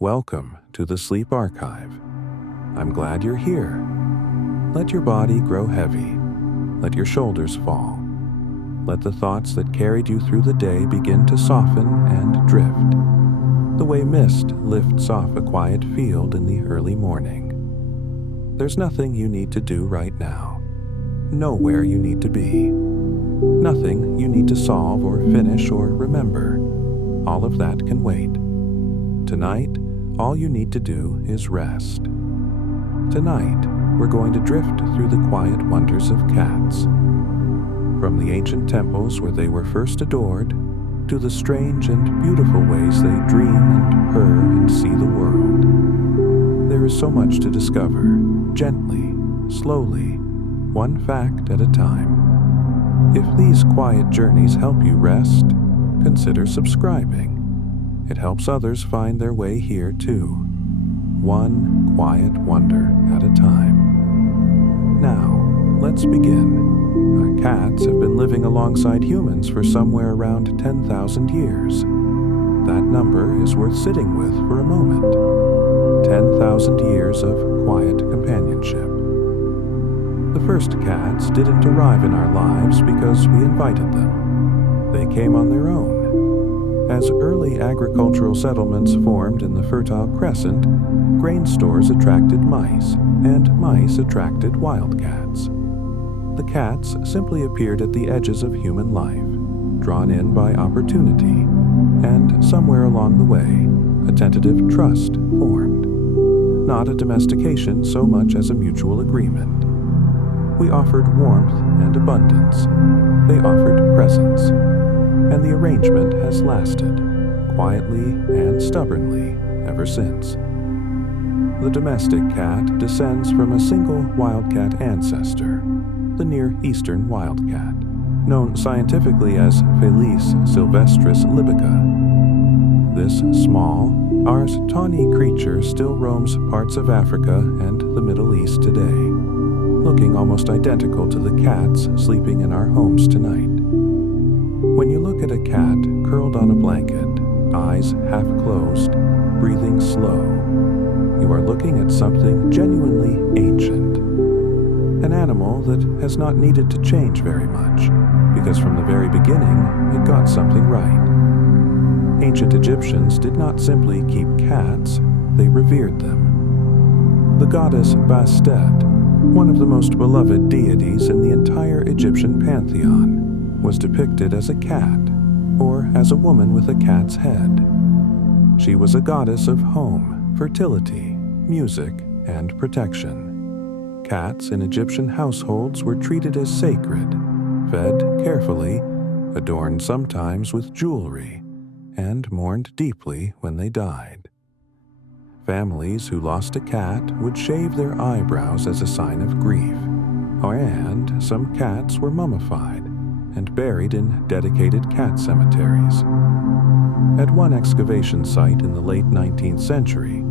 Welcome to the Sleep Archive. I'm glad you're here. Let your body grow heavy. Let your shoulders fall. Let the thoughts that carried you through the day begin to soften and drift, the way mist lifts off a quiet field in the early morning. There's nothing you need to do right now. Nowhere you need to be. Nothing you need to solve or finish or remember. All of that can wait. Tonight, all you need to do is rest. Tonight, we're going to drift through the quiet wonders of cats. From the ancient temples where they were first adored, to the strange and beautiful ways they dream and purr and see the world. There is so much to discover, gently, slowly, one fact at a time. If these quiet journeys help you rest, consider subscribing. It helps others find their way here too, one quiet wonder at a time. Now, let's begin. Cats have been living alongside humans for somewhere around 10,000 years. That number is worth sitting with for a moment. 10,000 years of quiet companionship. The first cats didn't arrive in our lives because we invited them. They came on their own. As early agricultural settlements formed in the Fertile Crescent, grain stores attracted mice, and mice attracted wildcats. The cats simply appeared at the edges of human life, drawn in by opportunity, and somewhere along the way, a tentative trust formed. Not a domestication so much as a mutual agreement. We offered warmth and abundance. They offered presence. And the arrangement has lasted, quietly and stubbornly, ever since. The domestic cat descends from a single wildcat ancestor, the Near Eastern wildcat, known scientifically as Felis sylvestris libica. This small, ours tawny creature still roams parts of Africa and the Middle East today, looking almost identical to the cats sleeping in our homes tonight. When you look at a cat curled on a blanket, eyes half closed, breathing slow, you are looking at something genuinely ancient. An animal that has not needed to change very much, because from the very beginning, it got something right. Ancient Egyptians did not simply keep cats, they revered them. The goddess Bastet, one of the most beloved deities in the entire Egyptian pantheon, was depicted as a cat, or as a woman with a cat's head. She was a goddess of home, fertility, music, and protection. Cats in Egyptian households were treated as sacred, fed carefully, adorned sometimes with jewelry, and mourned deeply when they died. Families who lost a cat would shave their eyebrows as a sign of grief, and some cats were mummified and buried in dedicated cat cemeteries. At one excavation site in the late 19th century,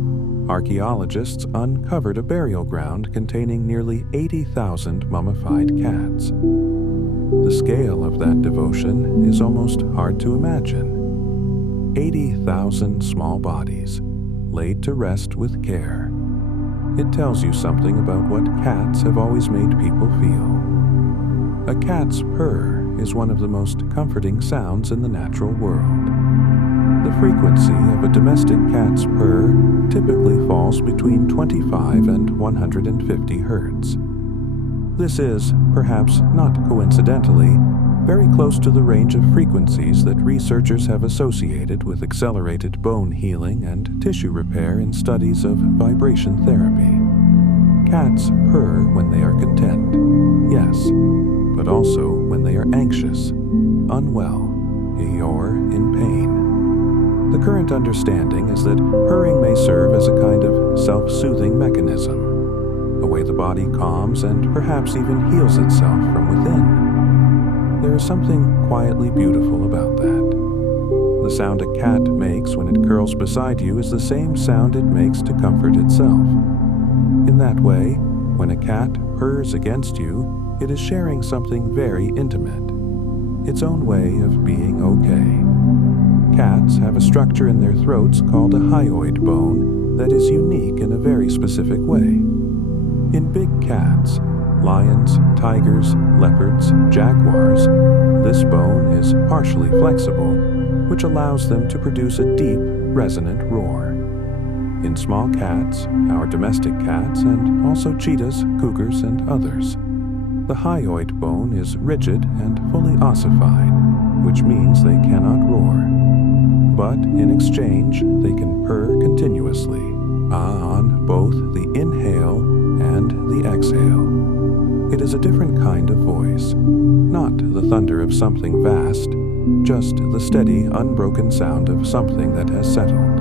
archaeologists uncovered a burial ground containing nearly 80,000 mummified cats. The scale of that devotion is almost hard to imagine. 80,000 small bodies, laid to rest with care. It tells you something about what cats have always made people feel. A cat's purr is one of the most comforting sounds in the natural world. The frequency of a domestic cat's purr typically falls between 25 and 150 hertz. This is, perhaps not coincidentally, very close to the range of frequencies that researchers have associated with accelerated bone healing and tissue repair in studies of vibration therapy. Cats purr when they are content, yes, but also when they are anxious, unwell, or in pain. The current understanding is that purring may serve as a kind of self-soothing mechanism, a way the body calms and perhaps even heals itself from within. There is something quietly beautiful about that. The sound a cat makes when it curls beside you is the same sound it makes to comfort itself. In that way, when a cat purrs against you, it is sharing something very intimate, its own way of being okay. Cats have a structure in their throats called a hyoid bone that is unique in a very specific way. In big cats, lions, tigers, leopards, jaguars, this bone is partially flexible, which allows them to produce a deep, resonant roar. In small cats, our domestic cats, and also cheetahs, cougars, and others, the hyoid bone is rigid and fully ossified, which means they cannot roar. But in exchange, they can purr continuously, on both the inhale and the exhale. It is a different kind of voice, not the thunder of something vast, just the steady, unbroken sound of something that has settled,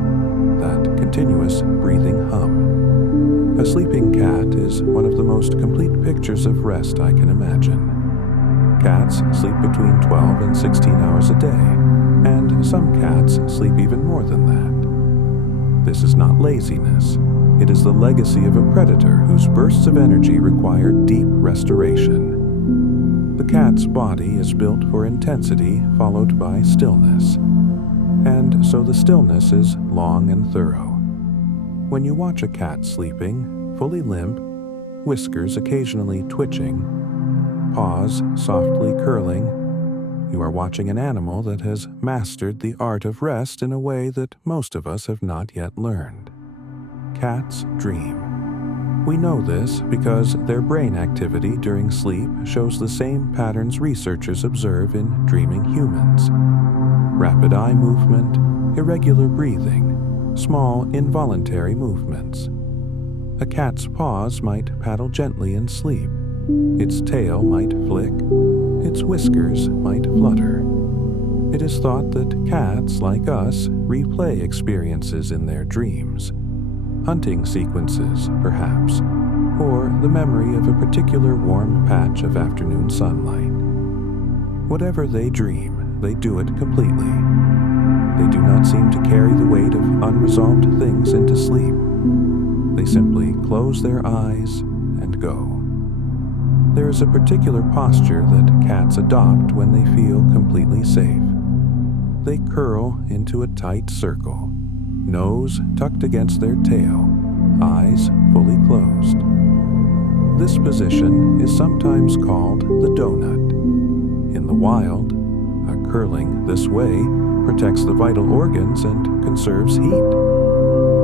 that continuous breathing hum. A sleeping cat is one of the most complete pictures of rest I can imagine. Cats sleep between 12 and 16 hours a day, and some cats sleep even more than that. This is not laziness. It is the legacy of a predator whose bursts of energy require deep restoration. The cat's body is built for intensity followed by stillness, and so the stillness is long and thorough. When you watch a cat sleeping, fully limp, whiskers occasionally twitching, paws softly curling, you are watching an animal that has mastered the art of rest in a way that most of us have not yet learned. Cats dream. We know this because their brain activity during sleep shows the same patterns researchers observe in dreaming humans. Rapid eye movement, irregular breathing, small involuntary movements. A cat's paws might paddle gently in sleep. Its tail might flick. Its whiskers might flutter. It is thought that cats, like us, replay experiences in their dreams. Hunting sequences, perhaps, or the memory of a particular warm patch of afternoon sunlight. Whatever they dream, they do it completely. They do not seem to carry the weight of unresolved things into sleep. They simply close their eyes and go. There is a particular posture that cats adopt when they feel completely safe. They curl into a tight circle, nose tucked against their tail, eyes fully closed. This position is sometimes called the donut. In the wild, a curling this way protects the vital organs and conserves heat.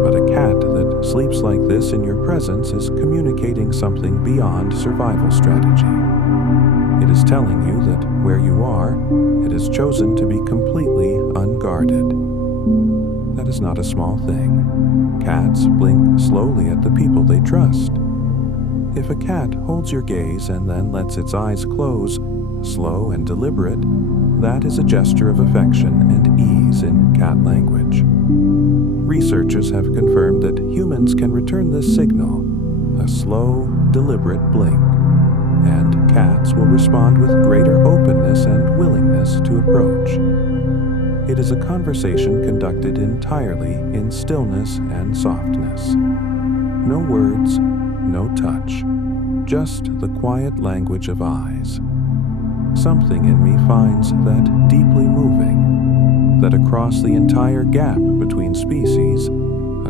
But a cat that sleeps like this in your presence is communicating something beyond survival strategy. It is telling you that where you are, it has chosen to be completely unguarded. That is not a small thing. Cats blink slowly at the people they trust. If a cat holds your gaze and then lets its eyes close, slow and deliberate, that is a gesture of affection and ease in cat language. Researchers have confirmed that humans can return this signal, a slow, deliberate blink, and cats will respond with greater openness and willingness to approach. It is a conversation conducted entirely in stillness and softness. No words, no touch, just the quiet language of eyes. Something in me finds that deeply moving, that across the entire gap between species,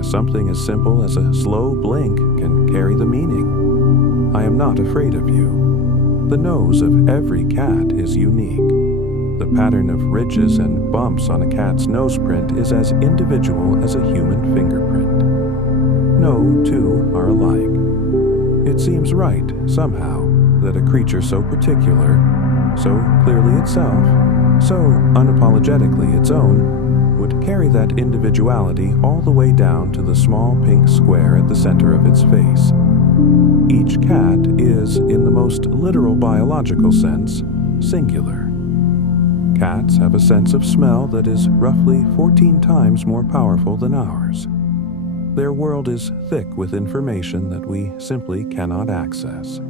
something as simple as a slow blink can carry the meaning. I am not afraid of you. The nose of every cat is unique. The pattern of ridges and bumps on a cat's nose print is as individual as a human fingerprint. No two are alike. It seems right, somehow, that a creature so particular, so clearly itself, so unapologetically its own, would carry that individuality all the way down to the small pink square at the center of its face. Each cat is, in the most literal biological sense, singular. Cats have a sense of smell that is roughly 14 times more powerful than ours. Their world is thick with information that we simply cannot access.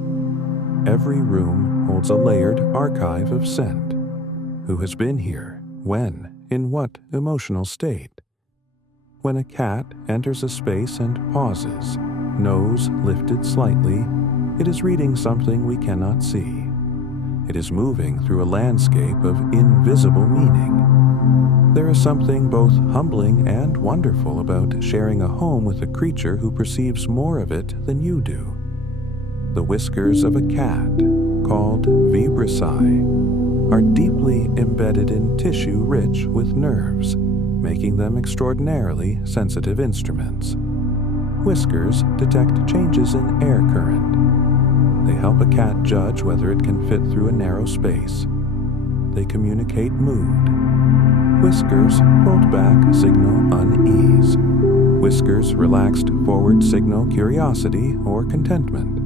Every room holds a layered archive of scent. Who has been here? When? In what emotional state? When a cat enters a space and pauses, nose lifted slightly, it is reading something we cannot see. It is moving through a landscape of invisible meaning. There is something both humbling and wonderful about sharing a home with a creature who perceives more of it than you do. The whiskers of a cat, called vibrissae, are deeply embedded in tissue rich with nerves, making them extraordinarily sensitive instruments. Whiskers detect changes in air current. They help a cat judge whether it can fit through a narrow space. They communicate mood. Whiskers pulled back signal unease. Whiskers relaxed forward signal curiosity or contentment.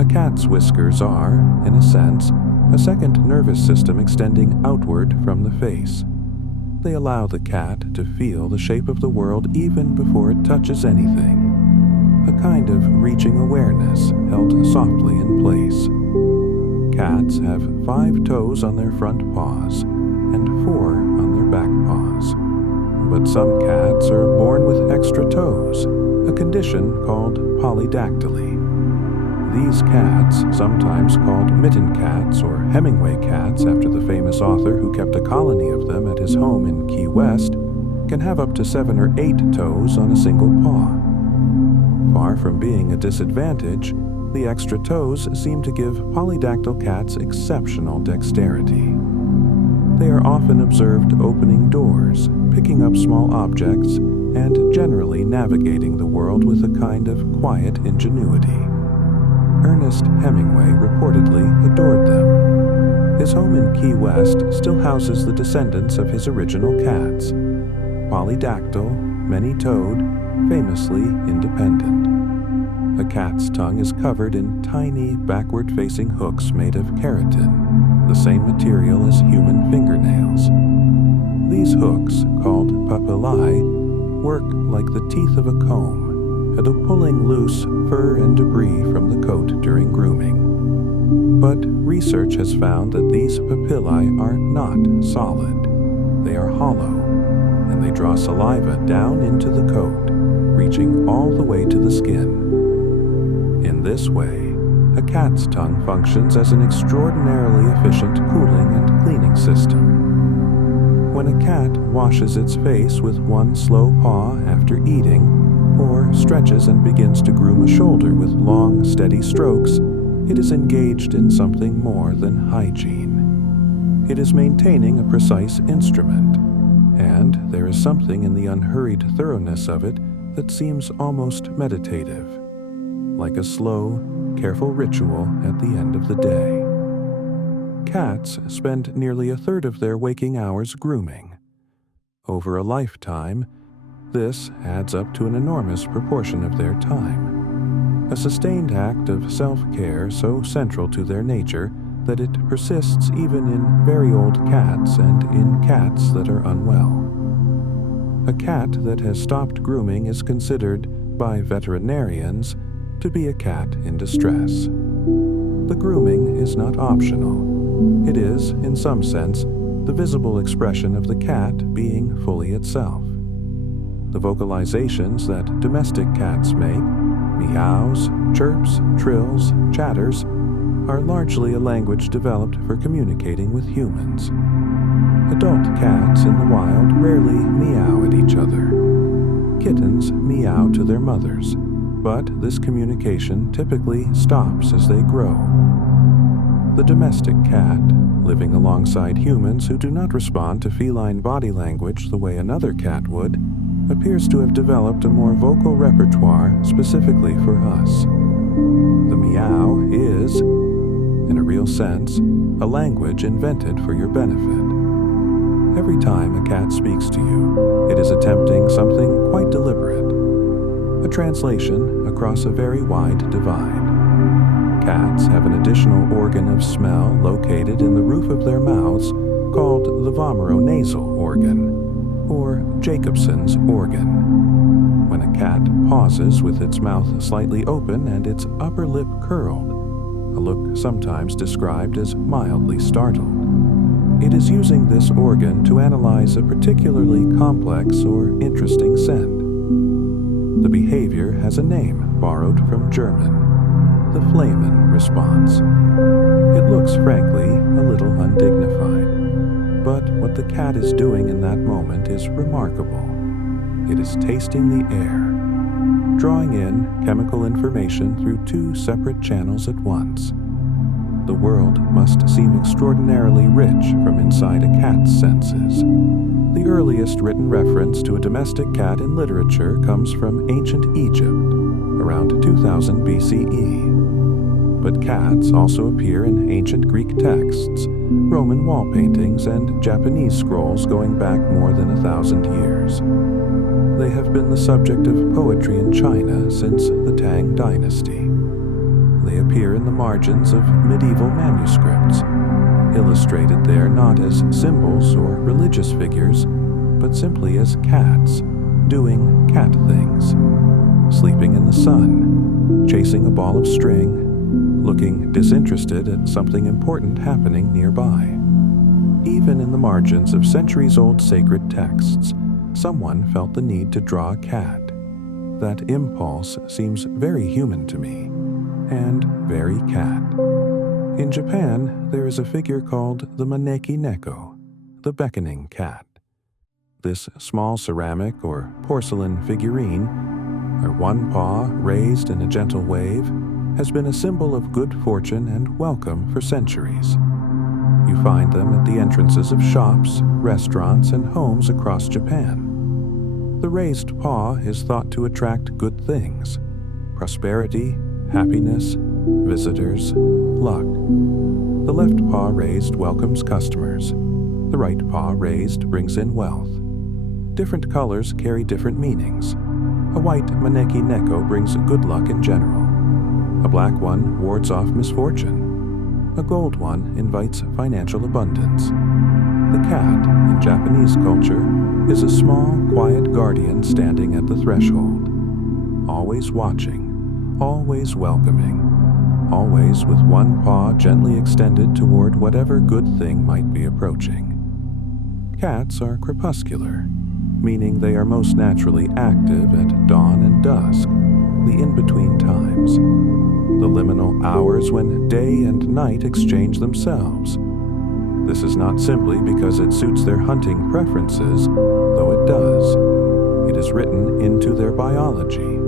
A cat's whiskers are, in a sense, a second nervous system extending outward from the face. They allow the cat to feel the shape of the world even before it touches anything, a kind of reaching awareness held softly in place. Cats have 5 toes on their front paws and 4 on their back paws. But some cats are born with extra toes, a condition called polydactyly. These cats, sometimes called mitten cats or Hemingway cats after the famous author who kept a colony of them at his home in Key West, can have up to 7 or 8 toes on a single paw. Far from being a disadvantage, the extra toes seem to give polydactyl cats exceptional dexterity. They are often observed opening doors, picking up small objects, and generally navigating the world with a kind of quiet ingenuity. Ernest Hemingway reportedly adored them. His home in Key West still houses the descendants of his original cats, polydactyl, many-toed, famously independent. A cat's tongue is covered in tiny, backward-facing hooks made of keratin, the same material as human fingernails. These hooks, called papillae, work like the teeth of a comb, and are pulling loose fur and debris from the coat during grooming. But research has found that these papillae are not solid. They are hollow, and they draw saliva down into the coat, reaching all the way to the skin. In this way, a cat's tongue functions as an extraordinarily efficient cooling and cleaning system. When a cat washes its face with one slow paw after eating, or stretches and begins to groom a shoulder with long, steady strokes, it is engaged in something more than hygiene. It is maintaining a precise instrument, and there is something in the unhurried thoroughness of it that seems almost meditative, like a slow, careful ritual at the end of the day. Cats spend nearly a third of their waking hours grooming. Over a lifetime, this adds up to an enormous proportion of their time, a sustained act of self-care so central to their nature that it persists even in very old cats and in cats that are unwell. A cat that has stopped grooming is considered, by veterinarians, to be a cat in distress. The grooming is not optional. It is, in some sense, the visible expression of the cat being fully itself. The vocalizations that domestic cats make, meows, chirps, trills, chatters, are largely a language developed for communicating with humans. Adult cats in the wild rarely meow at each other. Kittens meow to their mothers, but this communication typically stops as they grow. The domestic cat, living alongside humans who do not respond to feline body language the way another cat would, appears to have developed a more vocal repertoire specifically for us. The meow is, in a real sense, a language invented for your benefit. Every time a cat speaks to you, it is attempting something quite deliberate, a translation across a very wide divide. Cats have an additional organ of smell located in the roof of their mouths called the vomeronasal organ, or Jacobson's organ. When a cat pauses with its mouth slightly open and its upper lip curled, a look sometimes described as mildly startled, it is using this organ to analyze a particularly complex or interesting scent. The behavior has a name borrowed from German, the Flamen response. It looks, frankly, a little undignified. But what the cat is doing in that moment is remarkable. It is tasting the air, drawing in chemical information through two separate channels at once. The world must seem extraordinarily rich from inside a cat's senses. The earliest written reference to a domestic cat in literature comes from ancient Egypt, around 2000 BCE. But cats also appear in ancient Greek texts, Roman wall paintings, and Japanese scrolls going back more than 1,000 years. They have been the subject of poetry in China since the Tang Dynasty. They appear in the margins of medieval manuscripts, illustrated there not as symbols or religious figures, but simply as cats doing cat things, sleeping in the sun, chasing a ball of string, looking disinterested at something important happening nearby. Even in the margins of centuries-old sacred texts, someone felt the need to draw a cat. That impulse seems very human to me, and very cat. In Japan, there is a figure called the maneki neko, the beckoning cat. This small ceramic or porcelain figurine, her one paw raised in a gentle wave, has been a symbol of good fortune and welcome for centuries. You find them at the entrances of shops, restaurants, and homes across Japan. The raised paw is thought to attract good things: prosperity, happiness, visitors, luck. The left paw raised welcomes customers. The right paw raised brings in wealth. Different colors carry different meanings. A white maneki neko brings good luck in general. A black one wards off misfortune. A gold one invites financial abundance. The cat, in Japanese culture, is a small, quiet guardian standing at the threshold, always watching, always welcoming, always with one paw gently extended toward whatever good thing might be approaching. Cats are crepuscular, meaning they are most naturally active at dawn and dusk, the in-between times, the liminal hours when day and night exchange themselves. This is not simply because it suits their hunting preferences, though it does. It is written into their biology.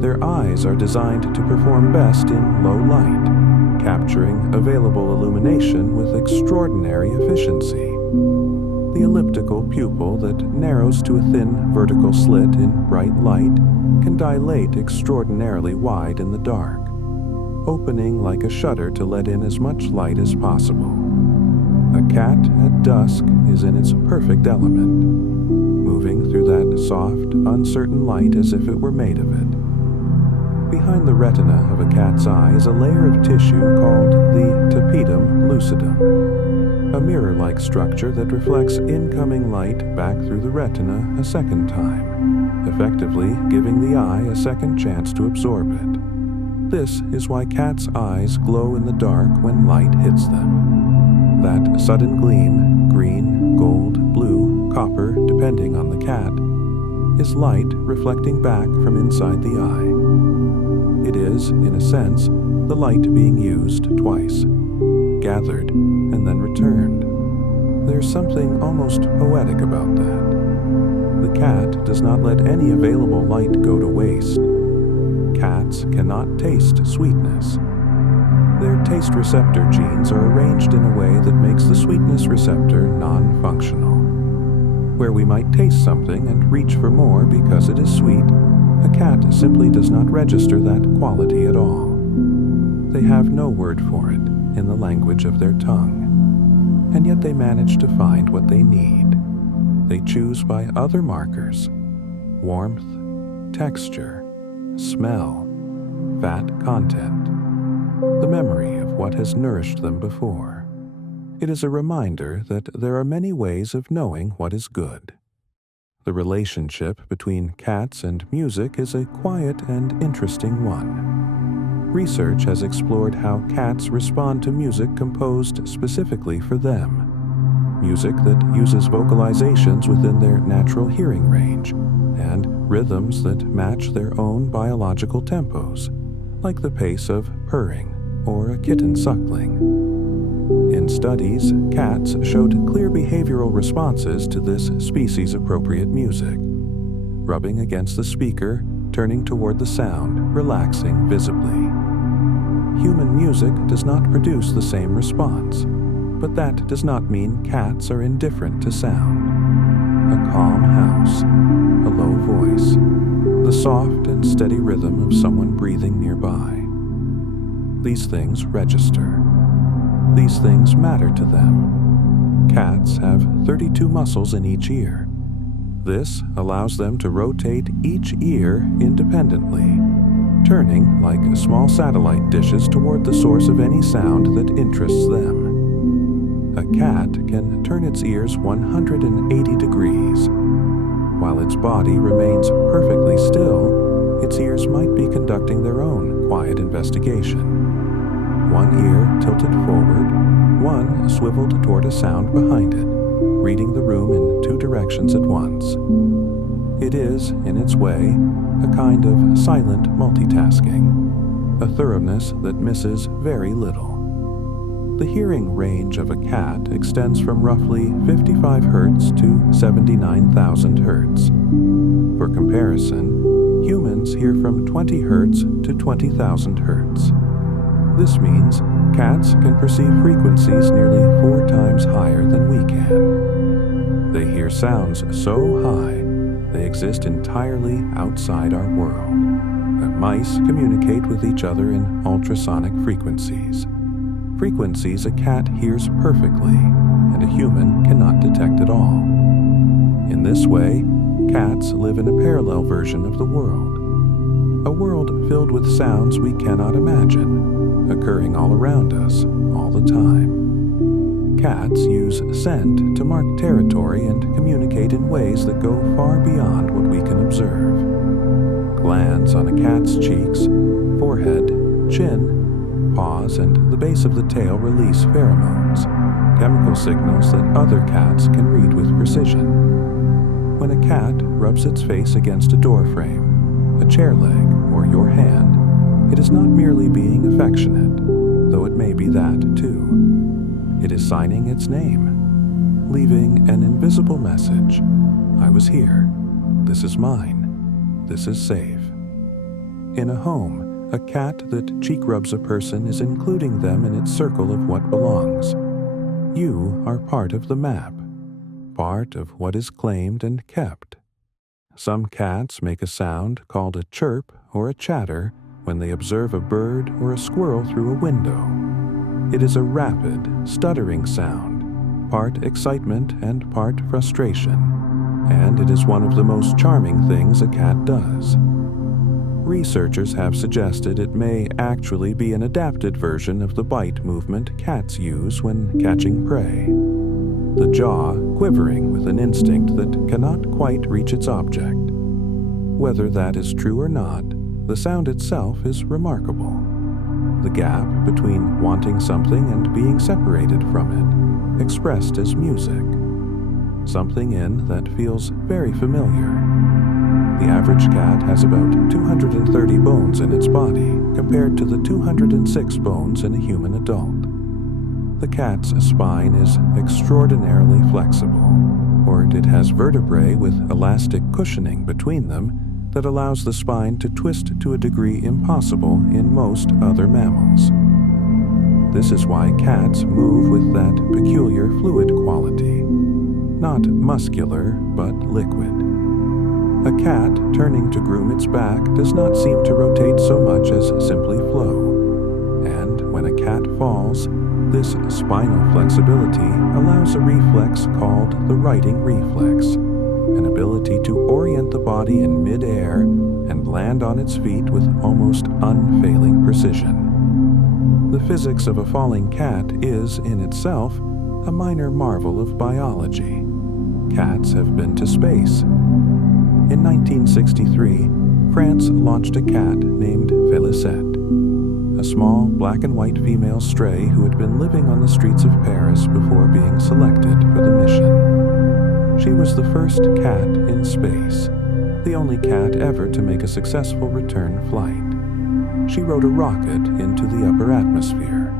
Their eyes are designed to perform best in low light, capturing available illumination with extraordinary efficiency. The elliptical pupil that narrows to a thin vertical slit in bright light can dilate extraordinarily wide in the dark, opening like a shutter to let in as much light as possible. A cat at dusk is in its perfect element, moving through that soft, uncertain light as if it were made of it. Behind the retina of a cat's eye is a layer of tissue called the tapetum lucidum, a mirror-like structure that reflects incoming light back through the retina a second time, effectively giving the eye a second chance to absorb it. This is why cats' eyes glow in the dark when light hits them. That sudden gleam, green, gold, blue, copper, depending on the cat, is light reflecting back from inside the eye. It is, in a sense, the light being used twice, gathered and then returned. There's something almost poetic about that. The cat does not let any available light go to waste. Cats cannot taste sweetness. Their taste receptor genes are arranged in a way that makes the sweetness receptor non-functional. Where we might taste something and reach for more because it is sweet, a cat simply does not register that quality at all. They have no word for it in the language of their tongue, and yet they manage to find what they need. They choose by other markers: warmth, texture, smell, fat content, the memory of what has nourished them before. It is a reminder that there are many ways of knowing what is good. The relationship between cats and music is a quiet and interesting one. Research has explored how cats respond to music composed specifically for them, music that uses vocalizations within their natural hearing range, and rhythms that match their own biological tempos, like the pace of purring or a kitten suckling. In studies, cats showed clear behavioral responses to this species-appropriate music. Rubbing against the speaker, turning toward the sound, relaxing visibly. Human music does not produce the same response, but that does not mean cats are indifferent to sound. A calm house, a low voice, the soft and steady rhythm of someone breathing nearby. These things register. These things matter to them. Cats have 32 muscles in each ear. This allows them to rotate each ear independently, turning like small satellite dishes toward the source of any sound that interests them. A cat can turn its ears 180 degrees. While its body remains perfectly still, its ears might be conducting their own quiet investigation. One ear tilted forward, one swiveled toward a sound behind it, reading the room in two directions at once. It is, in its way, a kind of silent multitasking, a thoroughness that misses very little. The hearing range of a cat extends from roughly 55 Hz to 79,000 Hz. For comparison, humans hear from 20 Hz to 20,000 Hz. This means cats can perceive frequencies nearly 4 times higher than we can. They hear sounds so high, they exist entirely outside our world. Mice communicate with each other in ultrasonic frequencies. Frequencies a cat hears perfectly, and a human cannot detect at all. In this way, cats live in a parallel version of the world. A world filled with sounds we cannot imagine, occurring all around us, all the time. Cats use scent to mark territory and communicate in ways that go far beyond what we can observe. Glands on a cat's cheeks, forehead, chin, paws, and the base of the tail release pheromones, chemical signals that other cats can read with precision. When a cat rubs its face against a door frame, a chair leg, or your hand, it is not merely being affectionate, though it may be that too. It is signing its name, leaving an invisible message. I was here. This is mine. This is safe. In a home, a cat that cheek rubs a person is including them in its circle of what belongs. You are part of the map, part of what is claimed and kept. Some cats make a sound called a chirp or a chatter when they observe a bird or a squirrel through a window. It is a rapid, stuttering sound, part excitement and part frustration, and it is one of the most charming things a cat does. Researchers have suggested it may actually be an adapted version of the bite movement cats use when catching prey. The jaw quivering with an instinct that cannot quite reach its object. Whether that is true or not, the sound itself is remarkable. The gap between wanting something and being separated from it, expressed as music. Something in that feels very familiar. The average cat has about 230 bones in its body, compared to the 206 bones in a human adult. The cat's spine is extraordinarily flexible, or it has vertebrae with elastic cushioning between them that allows the spine to twist to a degree impossible in most other mammals. This is why cats move with that peculiar fluid quality, not muscular but liquid. A cat turning to groom its back does not seem to rotate so much as simply flow. And when a cat falls, this spinal flexibility allows a reflex called the righting reflex, an ability to orient the body in mid-air and land on its feet with almost unfailing precision. The physics of a falling cat is, in itself, a minor marvel of biology. Cats have been to space. In 1963, France launched a cat named Félicette, a small black and white female stray who had been living on the streets of Paris before being selected for the mission. She was the first cat in space, the only cat ever to make a successful return flight. She rode a rocket into the upper atmosphere.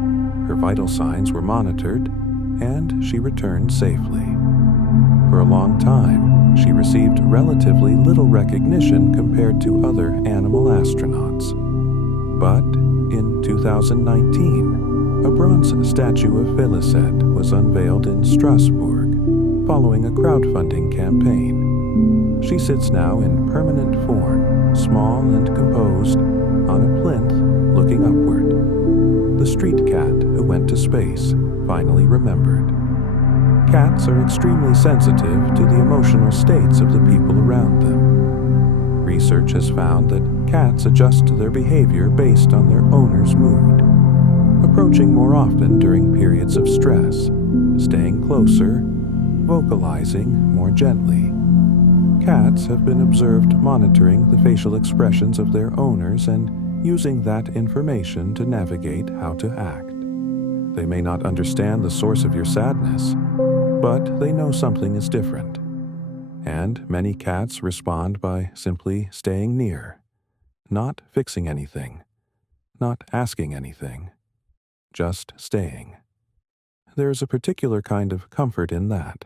her vital signs were monitored, and she returned safely. For a long time, she received relatively little recognition compared to other animal astronauts. But in 2019, a bronze statue of Félicette was unveiled in Strasbourg, following a crowdfunding campaign. She sits now in permanent form, small and composed, on a plinth looking upward. The street cat who went to space finally remembered. Cats are extremely sensitive to the emotional states of the people around them. Research has found that cats adjust their behavior based on their owner's mood, approaching more often during periods of stress, staying closer, vocalizing more gently. Cats have been observed monitoring the facial expressions of their owners and using that information to navigate how to act. They may not understand the source of your sadness, but they know something is different. And many cats respond by simply staying near, not fixing anything, not asking anything, just staying. There is a particular kind of comfort in that,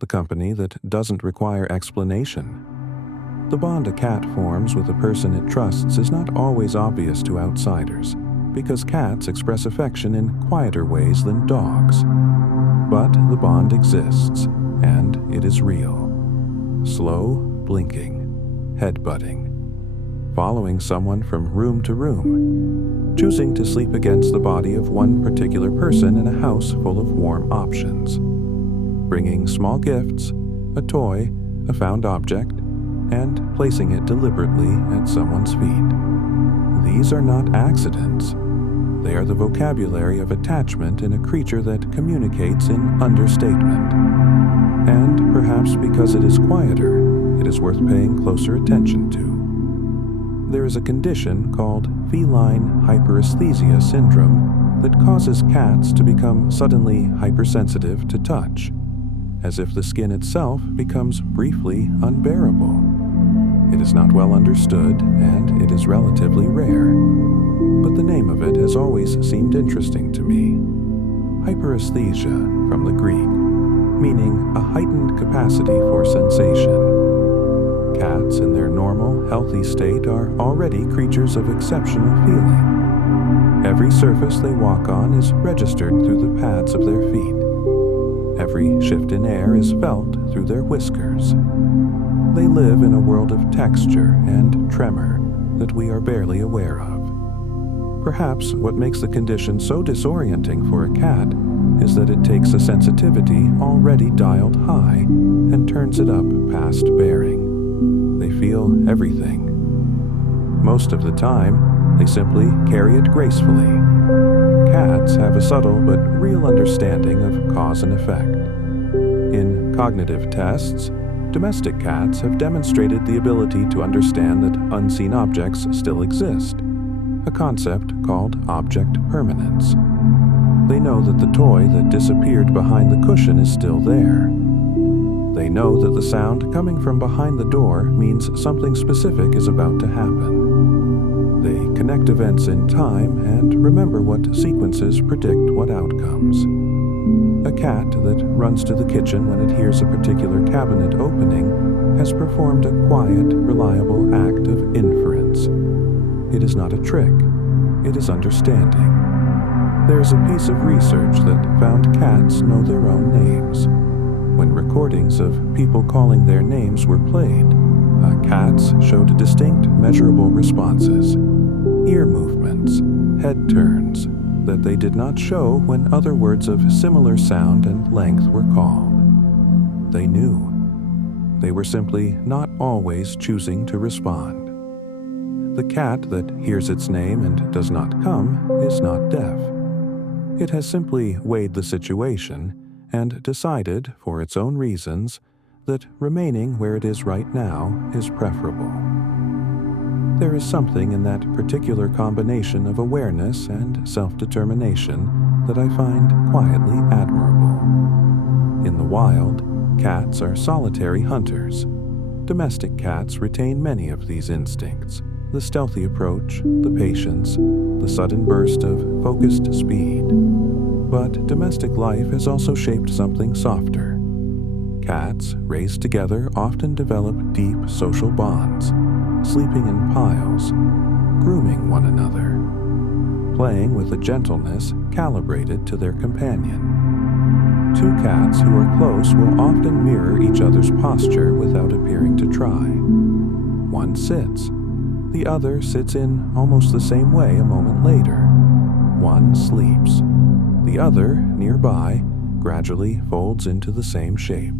the company that doesn't require explanation. The bond a cat forms with a person it trusts is not always obvious to outsiders, because cats express affection in quieter ways than dogs. But the bond exists, and it is real. Slow blinking, head-butting, following someone from room to room, choosing to sleep against the body of one particular person in a house full of warm options, bringing small gifts, a toy, a found object, and placing it deliberately at someone's feet. These are not accidents. They are the vocabulary of attachment in a creature that communicates in understatement. And perhaps because it is quieter, it is worth paying closer attention to. There is a condition called feline hyperesthesia syndrome that causes cats to become suddenly hypersensitive to touch, as if the skin itself becomes briefly unbearable. It is not well understood, and it is relatively rare, but the name of it has always seemed interesting to me. Hyperesthesia, from the Greek, meaning a heightened capacity for sensation. Cats in their normal, healthy state are already creatures of exceptional feeling. Every surface they walk on is registered through the pads of their feet. Every shift in air is felt through their whiskers. They live in a world of texture and tremor that we are barely aware of. Perhaps what makes the condition so disorienting for a cat is that it takes a sensitivity already dialed high and turns it up past bearing. They feel everything. Most of the time, they simply carry it gracefully. Cats have a subtle but real understanding of cause and effect. In cognitive tests, domestic cats have demonstrated the ability to understand that unseen objects still exist, a concept called object permanence. They know that the toy that disappeared behind the cushion is still there. They know that the sound coming from behind the door means something specific is about to happen. They connect events in time and remember what sequences predict what outcomes. A cat that runs to the kitchen when it hears a particular cabinet opening has performed a quiet, reliable act of inference. It is not a trick, it is understanding. There is a piece of research that found cats know their own names. When recordings of people calling their names were played, cats showed distinct, measurable responses, ear movements, head turns, that they did not show when other words of similar sound and length were called. They knew. They were simply not always choosing to respond. The cat that hears its name and does not come is not deaf. It has simply weighed the situation and decided, for its own reasons, that remaining where it is right now is preferable. There is something in that particular combination of awareness and self-determination that I find quietly admirable. In the wild, cats are solitary hunters. Domestic cats retain many of these instincts: the stealthy approach, the patience, the sudden burst of focused speed. But domestic life has also shaped something softer. Cats, raised together, often develop deep social bonds, sleeping in piles, grooming one another, playing with a gentleness calibrated to their companion. Two cats who are close will often mirror each other's posture without appearing to try. One sits. The other sits in almost the same way a moment later. One sleeps. The other, nearby, gradually folds into the same shape.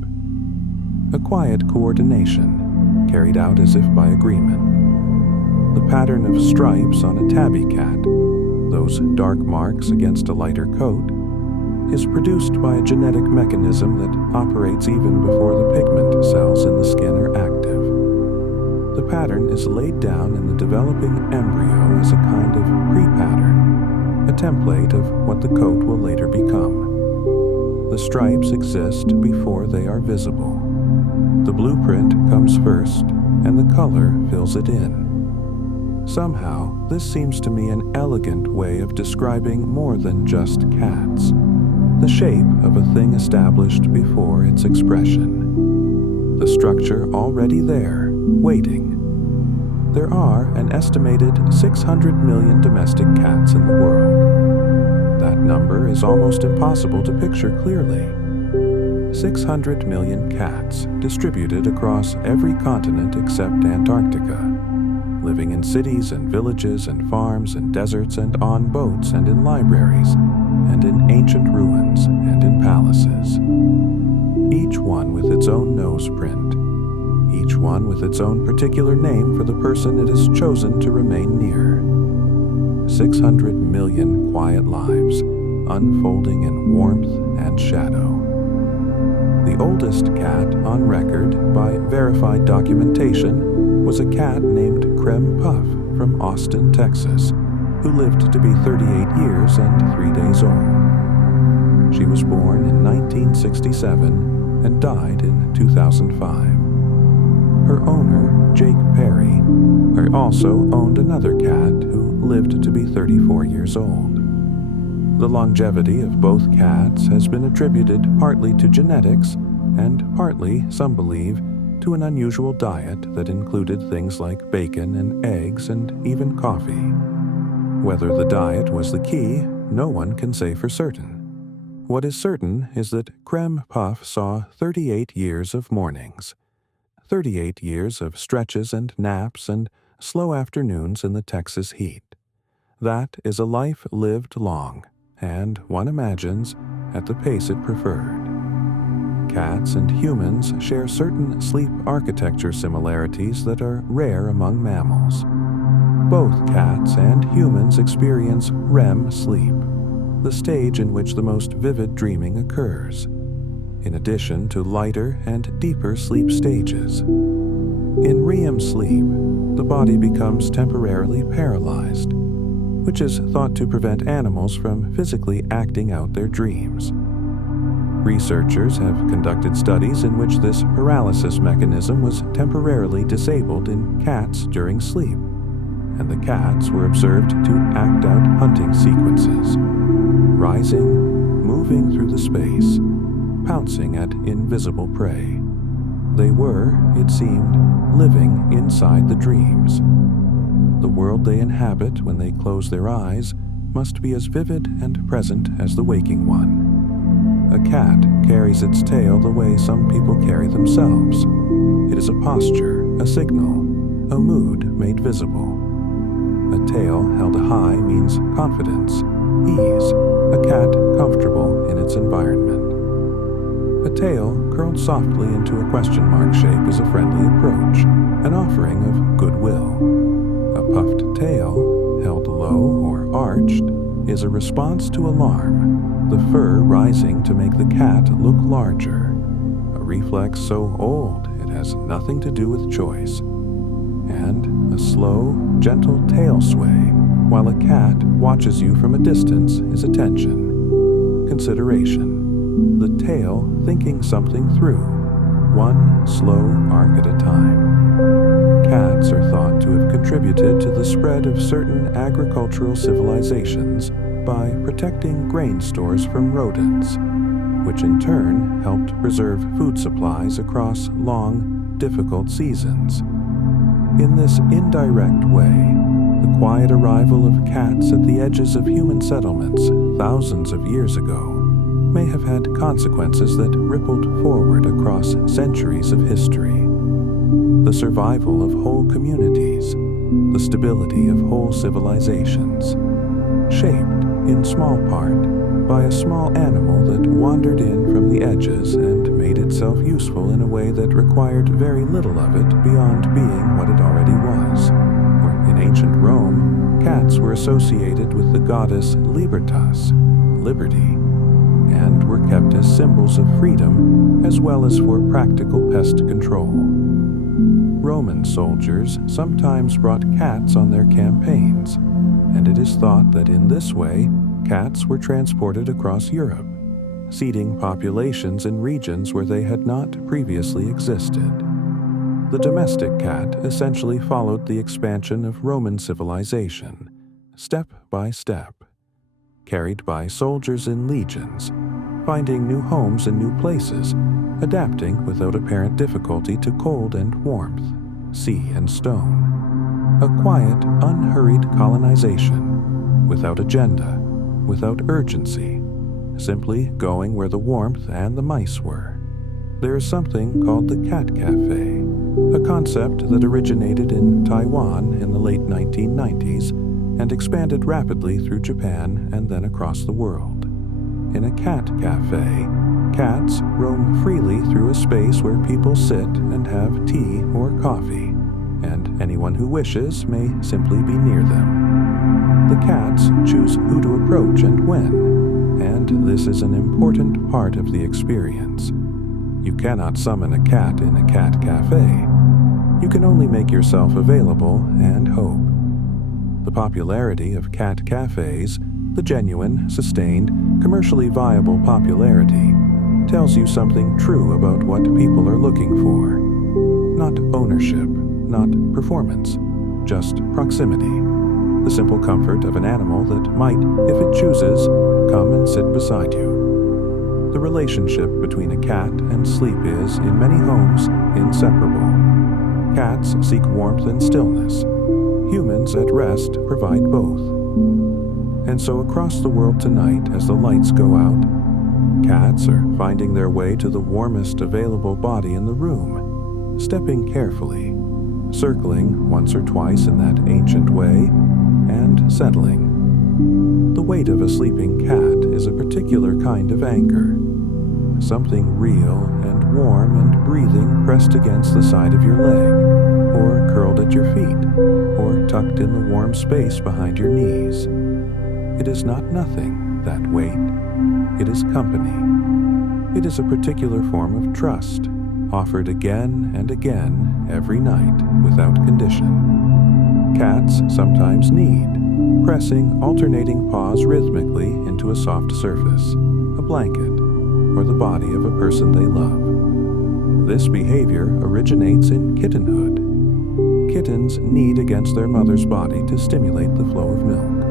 A quiet coordination, carried out as if by agreement. The pattern of stripes on a tabby cat, those dark marks against a lighter coat, is produced by a genetic mechanism that operates even before the pigment cells in the skin are active. The pattern is laid down in the developing embryo as a kind of pre-pattern, a template of what the coat will later become. The stripes exist before they are visible. The blueprint comes first, and the color fills it in. Somehow, this seems to me an elegant way of describing more than just cats. The shape of a thing established before its expression. The structure already there, waiting. There are an estimated 600 million domestic cats in the world. That number is almost impossible to picture clearly. 600 million cats distributed across every continent except Antarctica, living in cities and villages and farms and deserts and on boats and in libraries and in ancient ruins and in palaces. Each one with its own nose print, each one with its own particular name for the person it has chosen to remain near. 600 million quiet lives, unfolding in warmth and shadow. The oldest cat on record by verified documentation was a cat named Creme Puff from Austin, Texas, who lived to be 38 years and 3 days old. She was born in 1967 and died in 2005. Her owner, Jake Perry, also owned another cat who lived to be 34 years old. The longevity of both cats has been attributed partly to genetics and partly, some believe, to an unusual diet that included things like bacon and eggs and even coffee. Whether the diet was the key, no one can say for certain. What is certain is that Creme Puff saw 38 years of mornings, 38 years of stretches and naps and slow afternoons in the Texas heat. That is a life lived long, and one imagines at the pace it preferred. Cats and humans share certain sleep architecture similarities that are rare among mammals. Both cats and humans experience REM sleep, the stage in which the most vivid dreaming occurs, in addition to lighter and deeper sleep stages. In REM sleep, the body becomes temporarily paralyzed, which is thought to prevent animals from physically acting out their dreams. Researchers have conducted studies in which this paralysis mechanism was temporarily disabled in cats during sleep, and the cats were observed to act out hunting sequences, rising, moving through the space, pouncing at invisible prey. They were, it seemed, living inside the dreams. The world they inhabit when they close their eyes must be as vivid and present as the waking one. A cat carries its tail the way some people carry themselves. It is a posture, a signal, a mood made visible. A tail held high means confidence, ease, a cat comfortable in its environment. A tail curled softly into a question mark shape is a friendly approach, an offering of goodwill. A puffed tail, held low or arched, is a response to alarm, the fur rising to make the cat look larger, a reflex so old it has nothing to do with choice. And a slow, gentle tail sway while a cat watches you from a distance is attention, consideration, the tail thinking something through, one slow arc at a time. Cats are thought to have contributed to the spread of certain agricultural civilizations by protecting grain stores from rodents, which in turn helped preserve food supplies across long, difficult seasons. In this indirect way, the quiet arrival of cats at the edges of human settlements thousands of years ago may have had consequences that rippled forward across centuries of history. The survival of whole communities, the stability of whole civilizations, shaped in small part by a small animal that wandered in from the edges and made itself useful in a way that required very little of it beyond being what it already was. Where in ancient Rome, cats were associated with the goddess Libertas, liberty, and were kept as symbols of freedom as well as for practical pest control. Roman soldiers sometimes brought cats on their campaigns, and it is thought that in this way, cats were transported across Europe, seeding populations in regions where they had not previously existed. The domestic cat essentially followed the expansion of Roman civilization, step by step, carried by soldiers in legions, finding new homes in new places, adapting without apparent difficulty to cold and warmth, sea and stone. A quiet, unhurried colonization, without agenda, without urgency, simply going where the warmth and the mice were. There is something called the Cat Cafe, a concept that originated in Taiwan in the late 1990s and expanded rapidly through Japan and then across the world. In a cat cafe, cats roam freely through a space where people sit and have tea or coffee, and anyone who wishes may simply be near them. The cats choose who to approach and when, and this is an important part of the experience. You cannot summon a cat in a cat cafe. You can only make yourself available and hope. The popularity of cat cafes, the genuine, sustained, commercially viable popularity, tells you something true about what people are looking for. Not ownership, not performance, just proximity. The simple comfort of an animal that might, if it chooses, come and sit beside you. The relationship between a cat and sleep is, in many homes, inseparable. Cats seek warmth and stillness. Humans at rest provide both. And so across the world tonight, as the lights go out, cats are finding their way to the warmest available body in the room, stepping carefully, circling once or twice in that ancient way, and settling. The weight of a sleeping cat is a particular kind of anchor, something real and warm and breathing pressed against the side of your leg, or curled at your feet, or tucked in the warm space behind your knees. It is not nothing, that weight. It is company. It is a particular form of trust, offered again and again every night without condition. Cats sometimes need, pressing alternating paws rhythmically into a soft surface, a blanket, or the body of a person they love. This behavior originates in kittenhood. Kittens knead against their mother's body to stimulate the flow of milk.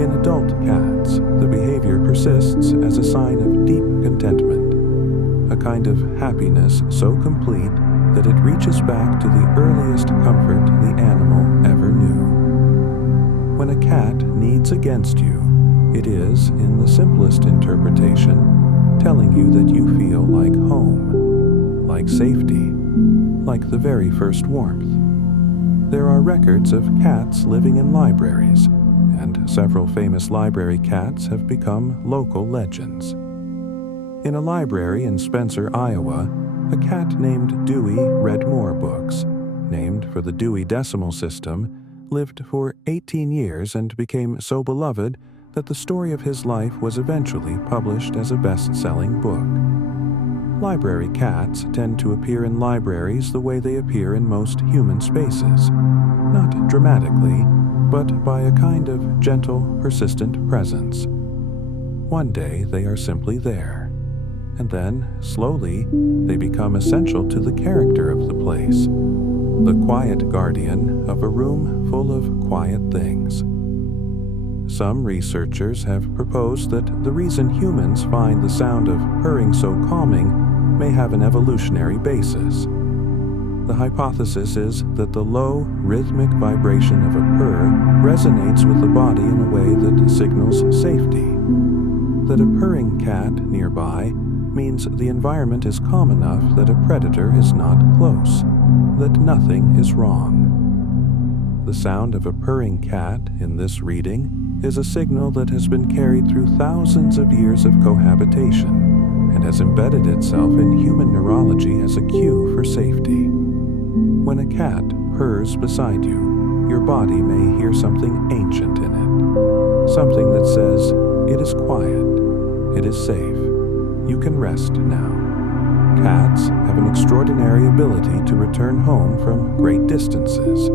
In adult cats, the behavior persists as a sign of deep contentment, a kind of happiness so complete that it reaches back to the earliest comfort the animal ever knew. When a cat kneads against you, it is, in the simplest interpretation, telling you that you feel like home, like safety, like the very first warmth. There are records of cats living in libraries, and several famous library cats have become local legends. In a library in Spencer, Iowa, a cat named Dewey read more books, named for the Dewey Decimal System, lived for 18 years and became so beloved that the story of his life was eventually published as a best-selling book. Library cats tend to appear in libraries the way they appear in most human spaces, not dramatically, but by a kind of gentle, persistent presence. One day they are simply there, and then, slowly, they become essential to the character of the place, the quiet guardian of a room full of quiet things. Some researchers have proposed that the reason humans find the sound of purring so calming may have an evolutionary basis. The hypothesis is that the low, rhythmic vibration of a purr resonates with the body in a way that signals safety. That a purring cat nearby means the environment is calm enough that a predator is not close, that nothing is wrong. The sound of a purring cat in this reading is a signal that has been carried through thousands of years of cohabitation and has embedded itself in human neurology as a cue for safety. When a cat purrs beside you, your body may hear something ancient in it, something that says, "It is quiet, it is safe, you can rest now." Cats have an extraordinary ability to return home from great distances,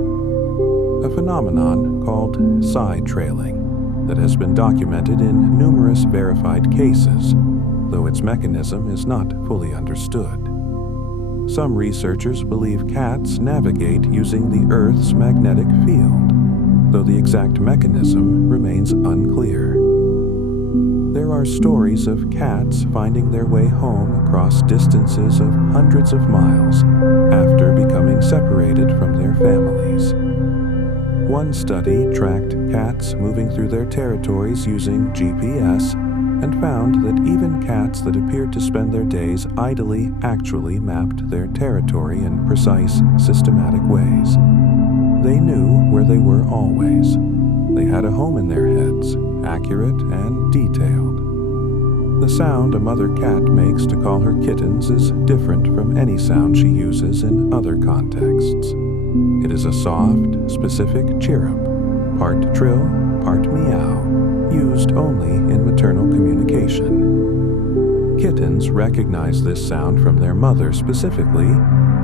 a phenomenon called side trailing that has been documented in numerous verified cases, though its mechanism is not fully understood. Some researchers believe cats navigate using the Earth's magnetic field, though the exact mechanism remains unclear. There are stories of cats finding their way home across distances of hundreds of miles after becoming separated from their families. One study tracked cats moving through their territories using GPS and found that even cats that appeared to spend their days idly actually mapped their territory in precise, systematic ways. They knew where they were always. They had a home in their heads, accurate and detailed. The sound a mother cat makes to call her kittens is different from any sound she uses in other contexts. It is a soft, specific chirrup, part trill, part meow, used only in maternal communication. Kittens recognize this sound from their mother specifically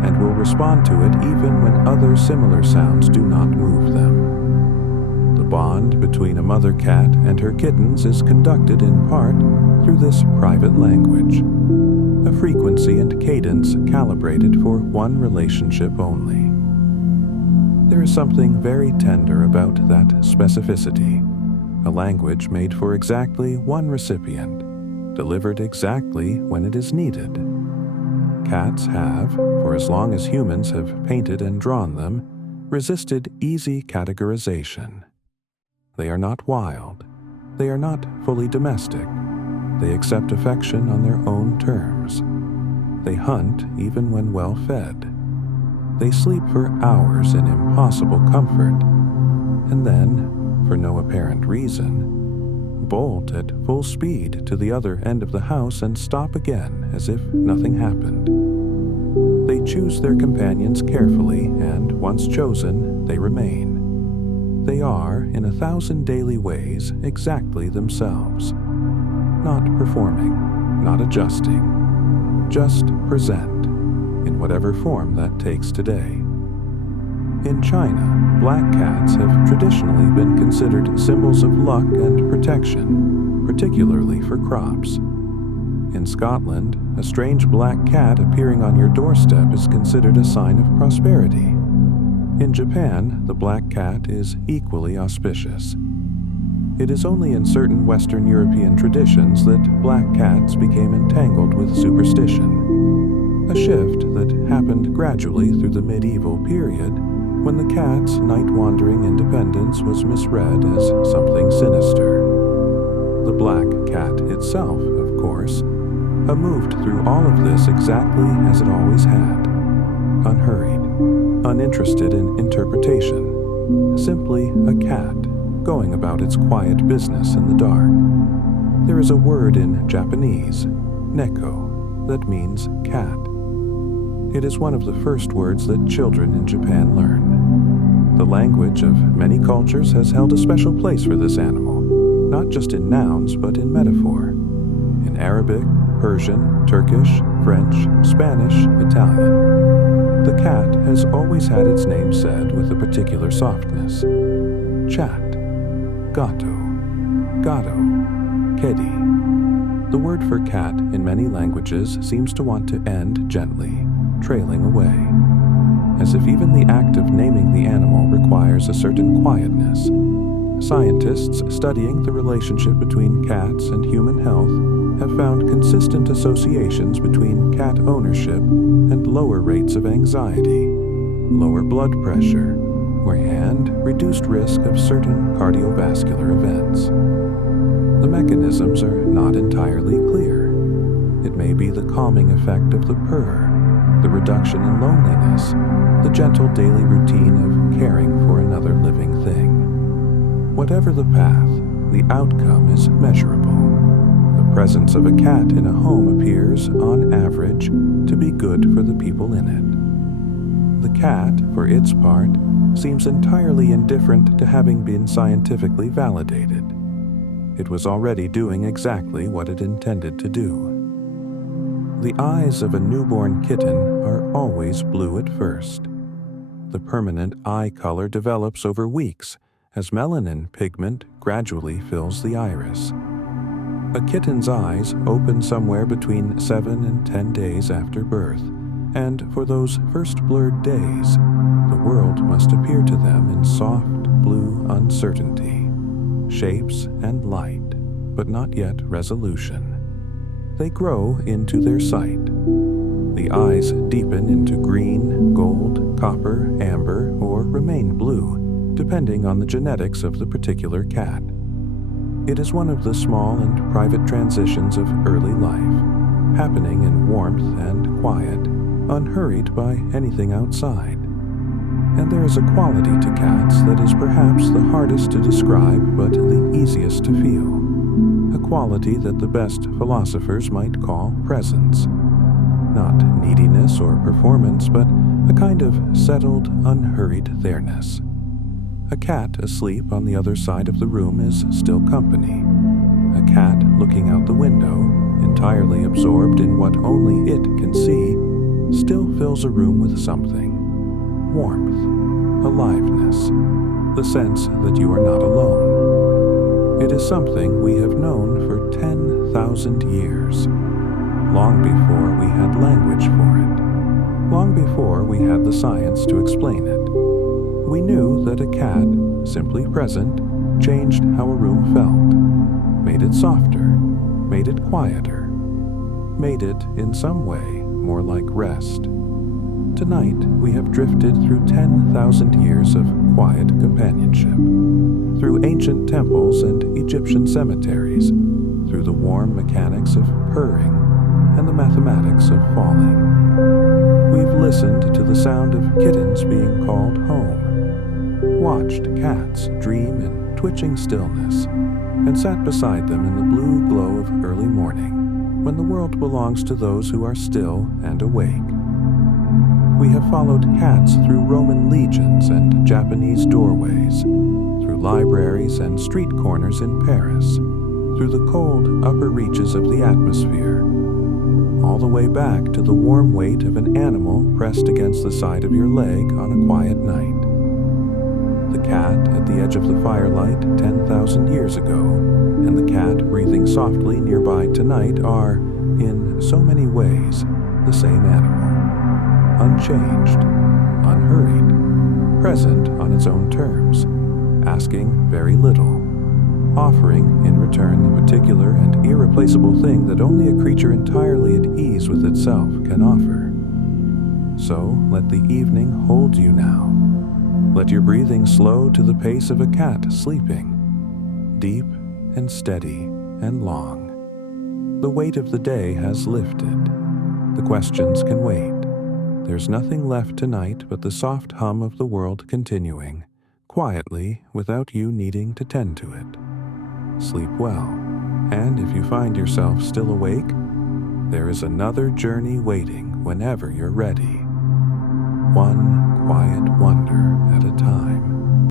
and will respond to it even when other similar sounds do not move them. The bond between a mother cat and her kittens is conducted in part through this private language, a frequency and cadence calibrated for one relationship only. There is something very tender about that specificity, a language made for exactly one recipient, delivered exactly when it is needed. Cats have, for as long as humans have painted and drawn them, resisted easy categorization. They are not wild. They are not fully domestic. They accept affection on their own terms. They hunt even when well fed. They sleep for hours in impossible comfort, and then, for no apparent reason, bolt at full speed to the other end of the house and stop again as if nothing happened. They choose their companions carefully, and once chosen, they remain. They are, in 1,000 daily ways, exactly themselves. Not performing, not adjusting, just present, in whatever form that takes today. In China, black cats have traditionally been considered symbols of luck and protection, particularly for crops. In Scotland, a strange black cat appearing on your doorstep is considered a sign of prosperity. In Japan, the black cat is equally auspicious. It is only in certain Western European traditions that black cats became entangled with superstition, a shift that happened gradually through the medieval period when the cat's night-wandering independence was misread as something sinister. The black cat itself, of course, moved through all of this exactly as it always had, unhurried, uninterested in interpretation, simply a cat going about its quiet business in the dark. There is a word in Japanese, neko, that means cat. It is one of the first words that children in Japan learn. The language of many cultures has held a special place for this animal, not just in nouns but in metaphor. In Arabic, Persian, Turkish, French, Spanish, Italian. The cat has always had its name said with a particular softness. Chat, gato, gato, kedi. The word for cat in many languages seems to want to end gently, trailing away, as if even the act of naming the animal requires a certain quietness, scientists studying the relationship between cats and human health have found consistent associations between cat ownership and lower rates of anxiety, lower blood pressure, and reduced risk of certain cardiovascular events. The mechanisms are not entirely clear. It may be the calming effect of the purr, the reduction in loneliness, the gentle daily routine of caring for another living thing. Whatever the path, the outcome is measurable. The presence of a cat in a home appears, on average, to be good for the people in it. The cat, for its part, seems entirely indifferent to having been scientifically validated. It was already doing exactly what it intended to do. The eyes of a newborn kitten are always blue at first. The permanent eye color develops over weeks as melanin pigment gradually fills the iris. A kitten's eyes open somewhere between 7 and 10 days after birth, and for those first blurred days, the world must appear to them in soft blue uncertainty, shapes and light, but not yet resolution. They grow into their sight. The eyes deepen into green, gold, copper, amber, or remain blue, depending on the genetics of the particular cat. It is one of the small and private transitions of early life, happening in warmth and quiet, unhurried by anything outside. And there is a quality to cats that is perhaps the hardest to describe but the easiest to feel. A quality that the best philosophers might call presence. Not neediness or performance, but a kind of settled, unhurried there-ness. A cat asleep on the other side of the room is still company. A cat looking out the window, entirely absorbed in what only it can see, still fills a room with something. Warmth, aliveness, the sense that you are not alone. It is something we have known for 10,000 years, long before we had language for it, long before we had the science to explain it. We knew that a cat, simply present, changed how a room felt, made it softer, made it quieter, made it, in some way, more like rest. Tonight, we have drifted through 10,000 years of quiet companionship, through ancient temples and Egyptian cemeteries, through the warm mechanics of purring and the mathematics of falling. We've listened to the sound of kittens being called home, watched cats dream in twitching stillness, and sat beside them in the blue glow of early morning, when the world belongs to those who are still and awake. We have followed cats through Roman legions and Japanese doorways, through libraries and street corners in Paris, through the cold upper reaches of the atmosphere, all the way back to the warm weight of an animal pressed against the side of your leg on a quiet night. The cat at the edge of the firelight 10,000 years ago, and the cat breathing softly nearby tonight are, in so many ways, the same animal. Unchanged, unhurried, present on its own terms, asking very little, offering in return the particular and irreplaceable thing that only a creature entirely at ease with itself can offer. So let the evening hold you now. Let your breathing slow to the pace of a cat sleeping, deep and steady and long. The weight of the day has lifted. The questions can wait. There's nothing left tonight but the soft hum of the world continuing, quietly, without you needing to tend to it. Sleep well, and if you find yourself still awake, there is another journey waiting whenever you're ready. One quiet wonder at a time.